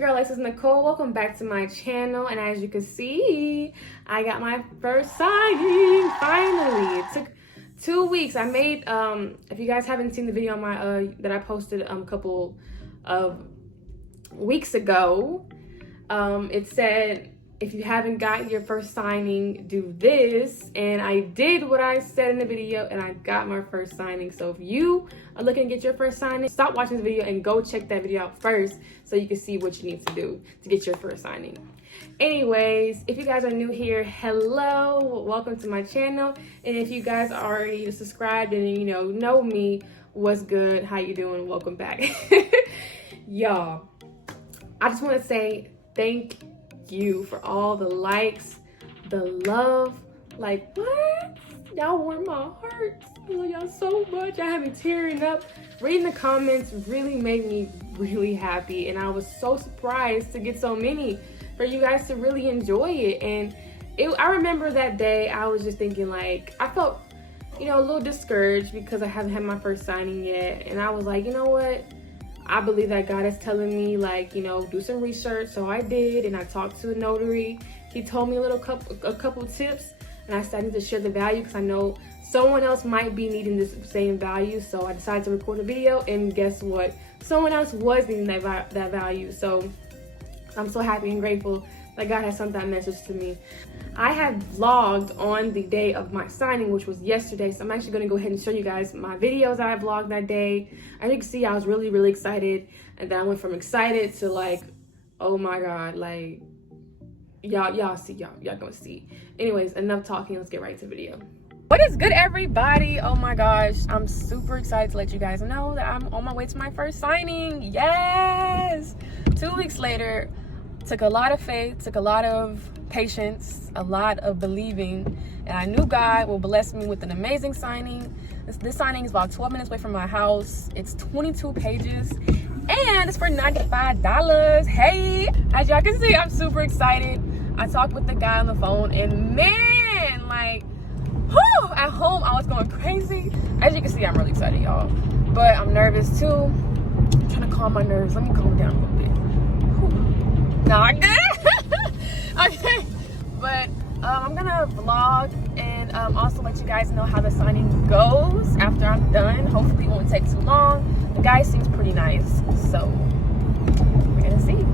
your girl, Alexis Nicole. Welcome back to my channel. And as you can see, I got my first signing, finally. It took 2 weeks. I made, if you guys haven't seen the video on my, that I posted a couple of weeks ago, it said, if you haven't gotten your first signing, do this. And I did what I said in the video and I got my first signing. So if you are looking to get your first signing, stop watching this video and go check that video out first so you can see what you need to do to get your first signing. Anyways, if you guys are new here, hello, welcome to my channel. And if you guys are already subscribed and you know me, what's good, how you doing, welcome back. Y'all, I just want to say thank you for all the likes, the love. Like, what? Y'all warm my heart. I love y'all so much. I have me tearing up. Reading the comments really made me really happy, and I was so surprised to get so many, for you guys to really enjoy it. And I remember that day I was just thinking, like, I felt a little discouraged because I haven't had my first signing yet, and I was like, you know what, I believe that God is telling me, like, do some research. So I did, and I talked to a notary. He told me a couple tips, and I started to share the value because I know someone else might be needing this same value. So I decided to record a video, and guess what? Someone else was needing that value. So I'm so happy and grateful that God has sent that message to me. I had vlogged on the day of my signing, which was yesterday. So I'm actually going to go ahead and show you guys my videos that I vlogged that day. As you can see, I was really, really excited. And then I went from excited to like, oh my God, like, y'all gonna see. Anyways, enough talking. Let's get right to the video. What is good, everybody? Oh my gosh, I'm super excited to let you guys know that I'm on my way to my first signing. Yes! 2 weeks later. Took a lot of faith, took a lot of patience, a lot of believing, and I knew God will bless me with an amazing signing. This signing is about 12 minutes away from my house. It's 22 pages, and it's for $95. Hey, as y'all can see, I'm super excited. I talked with the guy on the phone, and man, like, whew, at home, I was going crazy. As you can see, I'm really excited, y'all, but I'm nervous too. I'm trying to calm my nerves. Let me calm down a little bit. Not good. Okay, but I'm gonna vlog and also let you guys know how the signing goes after I'm done. Hopefully it won't take too long. The guy seems pretty nice, so we're gonna see.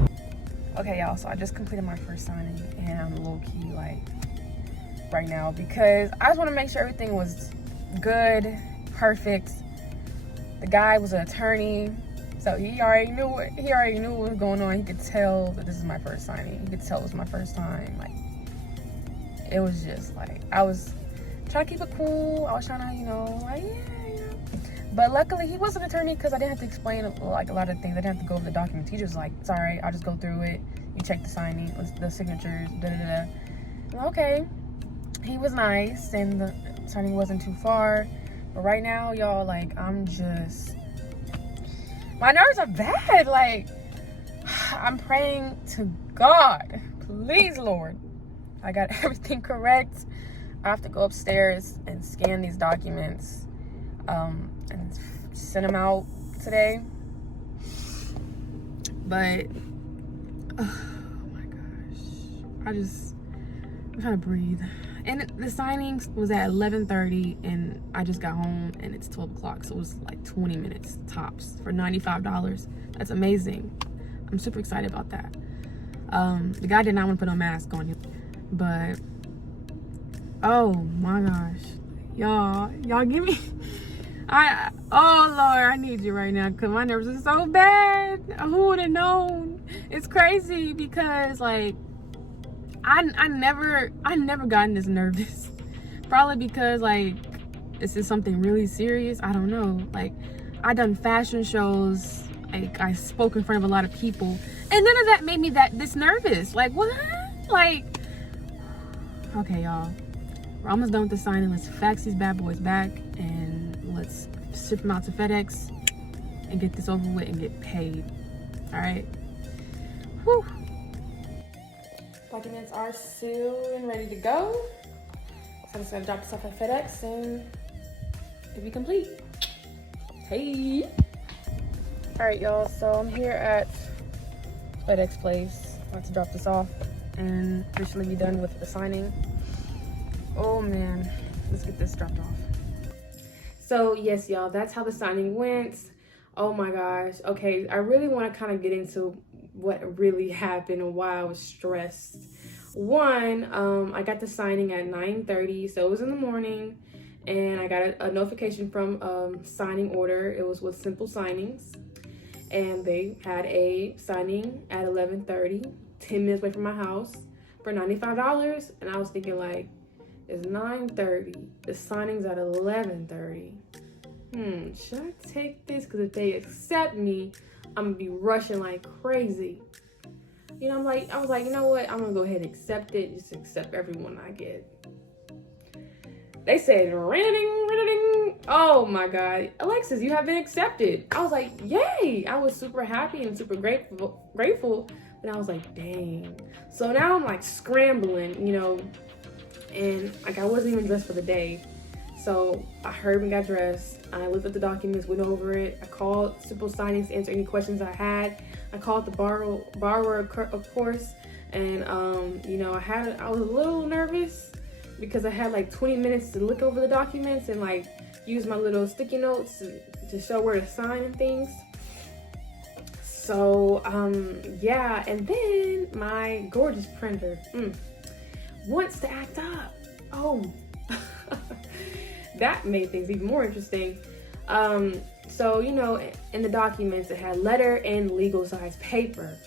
Okay, y'all, so I just completed my first signing, and I'm low-key like right now because I just want to make sure everything was good, perfect. The guy was an attorney, so he already knew what was going on. He could tell that this is my first signing. He could tell it was my first time. Like, it was just like, I was trying to keep it cool. I was trying to, like, yeah. But luckily he was an attorney because I didn't have to explain like a lot of things. I didn't have to go over the documents. He just like, it's all right, I'll just go through it. You check the signing, the signatures, Okay. He was nice, and the signing wasn't too far. But right now, y'all, like, my nerves are bad. Like, I'm praying to God, please, Lord, I got everything correct. I have to go upstairs and scan these documents and send them out today. But oh my gosh, I'm trying to breathe. And the signing was at 11:30, and I just got home, and it's 12 o'clock, so it was like 20 minutes tops for $95. That's amazing. I'm super excited about that. The guy did not want to put a mask on him, but oh my gosh, y'all give me, oh Lord, I need you right now because my nerves are so bad. Who would have known? It's crazy because, like, I never gotten this nervous. Probably because, like, this is something really serious. I don't know. Like, I done fashion shows. Like, I spoke in front of a lot of people, and none of that made me this nervous. Like, what? Like, okay, y'all, we're almost done with the signing. Let's fax these bad boys back, and let's ship them out to FedEx and get this over with and get paid. All right. Whew. Documents are sealed and ready to go. So I'm just gonna drop this off at FedEx and it'll be complete. Hey. All right, y'all, so I'm here at FedEx place. About to drop this off and officially be done with the signing. Oh man, let's get this dropped off. So yes, y'all, that's how the signing went. Oh my gosh. Okay, I really want to kind of get into what really happened and why I was stressed. One, I got the signing at 9:30, so it was in the morning, and I got a notification from signing order. It was with Simple Signings, and they had a signing at 11:30, 10 minutes away from my house for $95, and I was thinking like, it's 9:30, the signing's at 11:30. Should I take this? Because if they accept me, I'm gonna be rushing like crazy. You know, I was like, you know what? I'm gonna go ahead and accept it. Just accept everyone I get. They said, ring-a-ding. Oh my God. Alexis, you have been accepted. I was like, yay. I was super happy and super grateful. And I was like, dang. So now I'm like scrambling, you know, and like I wasn't even dressed for the day. So I hurried and got dressed. I looked at the documents, went over it. I called Simple Signings to answer any questions I had. I called the borrower, of course, and you know, I was a little nervous because I had like 20 minutes to look over the documents and like use my little sticky notes to show where to sign and things. So yeah, and then my gorgeous printer wants to act up. Oh. That made things even more interesting. So, you know, in the documents, it had letter and legal size paper.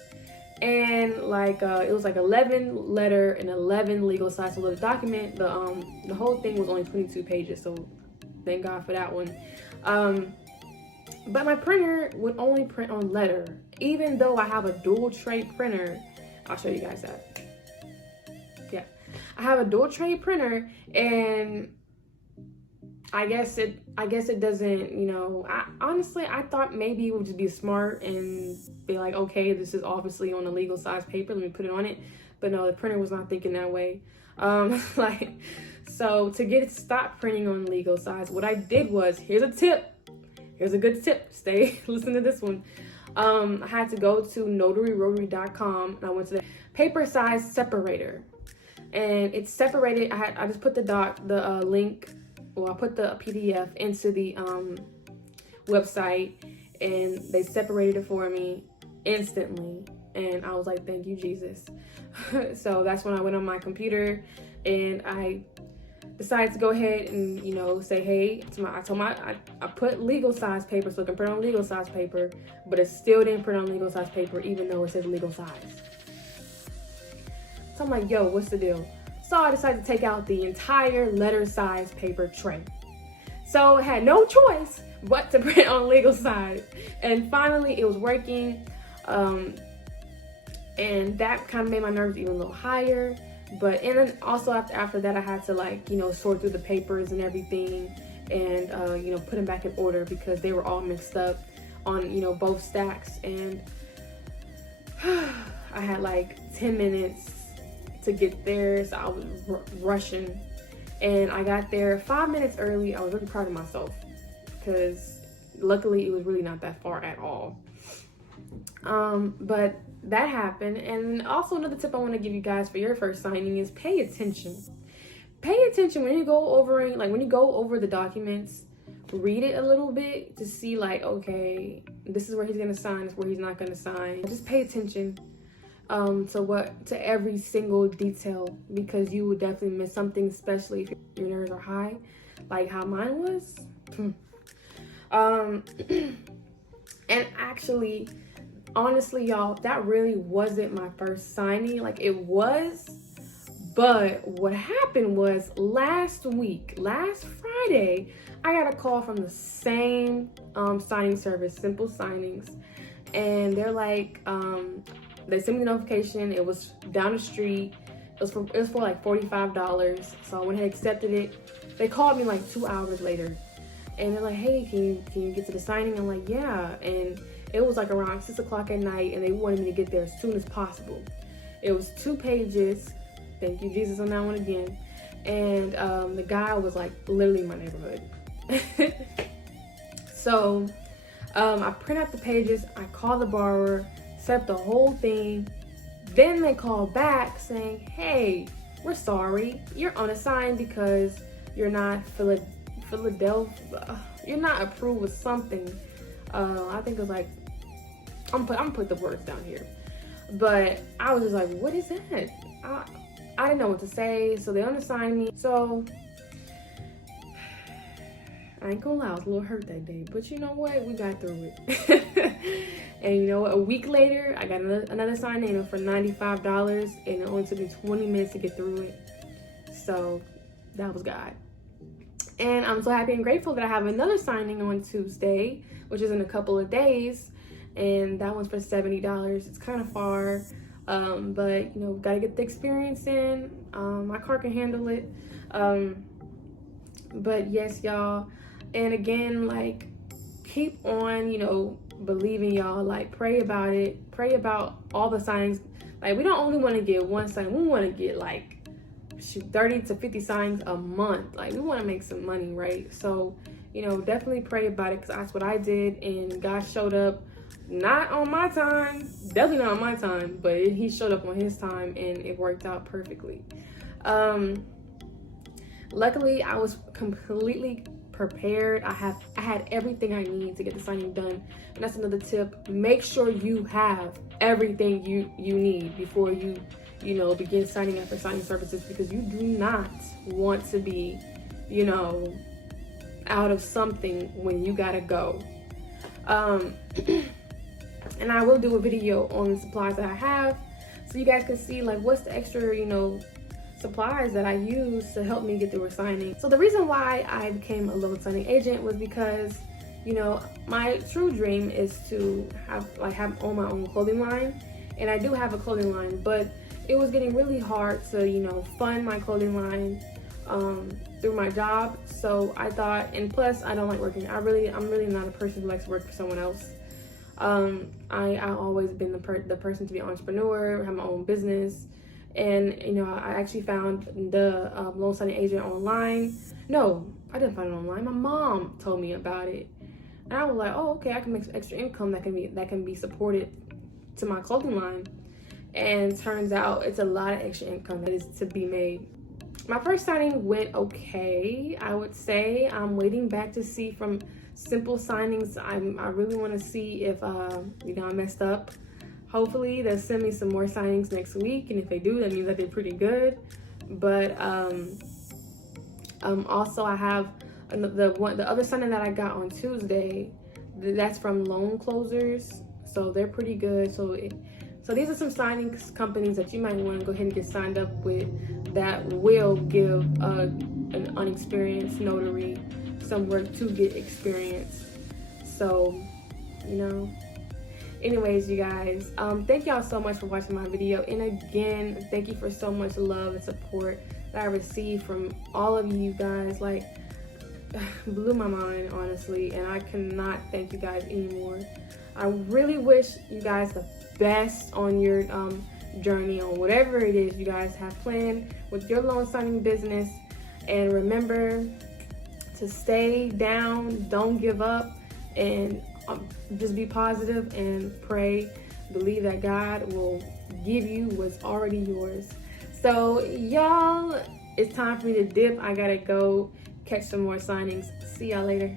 And like, it was like 11 letter and 11 legal size. So the document, the whole thing was only 22 pages. So thank God for that one. But my printer would only print on letter, even though I have a dual tray printer. I'll show you guys that. Yeah, I have a dual tray printer, and I guess it doesn't, you know, honestly, I thought maybe it would just be smart and be like, okay, this is obviously on a legal size paper, let me put it on it. But no, the printer was not thinking that way. Like, so to get it to stop printing on legal size, what I did was, here's a tip. Here's a good tip. Listen to this one. I had to go to notaryrotary.com, and I went to the paper size separator, and it's separated. I just put the link. Well, I put the PDF into the website, and they separated it for me instantly. And I was like, thank you, Jesus. So that's when I went on my computer, and I decided to go ahead and, you know, say, hey, I put legal size paper so it can print on legal size paper, but it still didn't print on legal size paper, even though it says legal size. So I'm like, yo, what's the deal? So I decided to take out the entire letter size paper tray. So I had no choice but to print on legal size. And finally it was working. And that kind of made my nerves even a little higher. But and then also after that I had to, like, you know, sort through the papers and everything, and you know, put them back in order because they were all mixed up on, you know, both stacks. And I had like 10 minutes to get there, so I was rushing, and I got there 5 minutes early. I was really proud of myself because luckily it was really not that far at all. But that happened. And also another tip I want to give you guys for your first signing is pay attention. Pay attention when you go over the documents. Read it a little bit to see, like, okay, this is where he's gonna sign, this is where he's not gonna sign. Just pay attention to every single detail, because you would definitely miss something, especially if your nerves are high, like how mine was. And actually, honestly, y'all, that really wasn't my first signing. Like, it was, but what happened was last Friday, I got a call from the same signing service, Simple Signings, and they're like, they sent me the notification. It was down the street. It was for like $45. So I went ahead and accepted it. They called me like 2 hours later, and they're like, hey, can you get to the signing? I'm like, yeah. And it was like around 6 o'clock at night, and they wanted me to get there as soon as possible. It was 2 pages. Thank you, Jesus, on that one again. And the guy was like literally in my neighborhood. So I print out the pages. I call the borrower, set up the whole thing. Then they call back saying, hey, we're sorry, you're unassigned because you're not Philadelphia, you're not approved with something. I think it was like, I'm gonna put the words down here. But I was just like, what is that? I didn't know what to say, so they unassigned me. So I ain't gonna lie, I was a little hurt that day, but you know what? We got through it. And you know what? A week later, I got another signing for $95, and it only took me 20 minutes to get through it. So that was God. And I'm so happy and grateful that I have another signing on Tuesday, which is in a couple of days, and that one's for $70. It's kind of far, but you know, gotta get the experience in. My car can handle it. But yes, y'all. And again, like, keep on, you know, believing, y'all. Like, pray about it. Pray about all the signings. Like, we don't only want to get one sign. We want to get, like, 30 to 50 signings a month. Like, we want to make some money, right? So, you know, definitely pray about it, because that's what I did. And God showed up, not on my time. Definitely not on my time. But he showed up on his time, and it worked out perfectly. Luckily, I was completely prepared. I had everything I need to get the signing done. And that's another tip. Make sure you have everything you need before you know, begin signing up for signing services, because you do not want to be, you know, out of something when you gotta go. And I will do a video on the supplies that I have, so you guys can see, like, what's the extra, you know, supplies that I use to help me get through a signing. So the reason why I became a loan signing agent was because, you know, my true dream is to own my own clothing line, and I do have a clothing line, but it was getting really hard to, you know, fund my clothing line through my job. So I thought, and plus I don't like working. I'm really not a person who likes to work for someone else. I always been the person to be an entrepreneur, have my own business. And, you know, I actually found the loan signing agent online. No, I didn't find it online. My mom told me about it. And I was like, oh, okay, I can make some extra income that can be supported to my clothing line. And turns out it's a lot of extra income that is to be made. My first signing went okay, I would say. I'm waiting back to see from simple signings. I really want to see if, you know, I messed up. Hopefully they'll send me some more signings next week, and if they do, that means I did pretty good. But also I have the other signing that I got on Tuesday. That's from Loan Closers, so they're pretty good. So these are some signings companies that you might want to go ahead and get signed up with that will give an unexperienced notary somewhere to get experience. So, you know. Anyways, you guys, thank y'all so much for watching my video. And again, thank you for so much love and support that I received from all of you guys. Like, blew my mind, honestly, and I cannot thank you guys anymore. I really wish you guys the best on your journey, on whatever it is you guys have planned with your loan signing business. And remember to stay down, don't give up, and just be positive and pray. Believe that God will give you what's already yours. So y'all, it's time for me to dip. I gotta go catch some more signings. See y'all later.